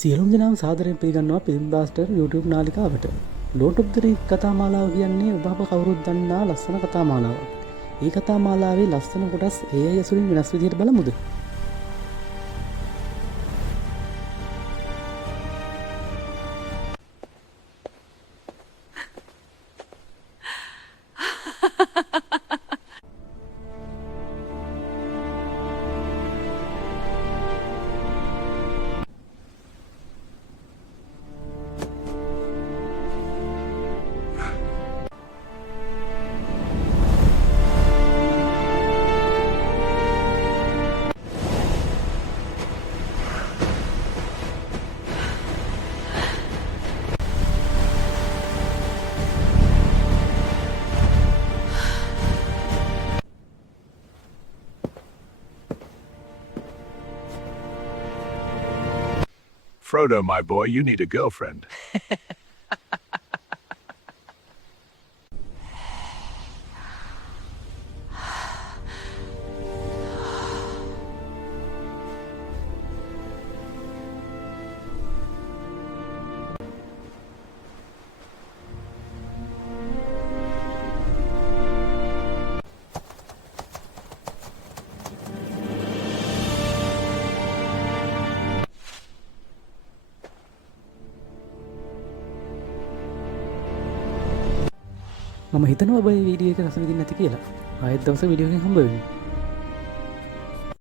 සියලුම දෙනාම සාදරයෙන් පිළිගන්නවා ෆිල්ම් බ්ලාස්ටර් YouTube නාලිකාවට. ලෝඩ් ඔෆ් ද රිංග් කතා මාලාව කියන්නේ ඔබ අප කවුරුත් දන්නා ලස්සන කතා මාලාවක්. මේ කතා මාලාවේ ලස්සන කොටස් AI ඇසුරින් වෙනස් විදිහට බලමුද? Frodo, my boy, you need a girlfriend. මම හිතනවා ඔබ මේ වීඩියෝ එක රස විඳින්න ඇති කියලා. ආයෙත් දවසක වීඩියෝ එකකින් හම්බ වෙමු.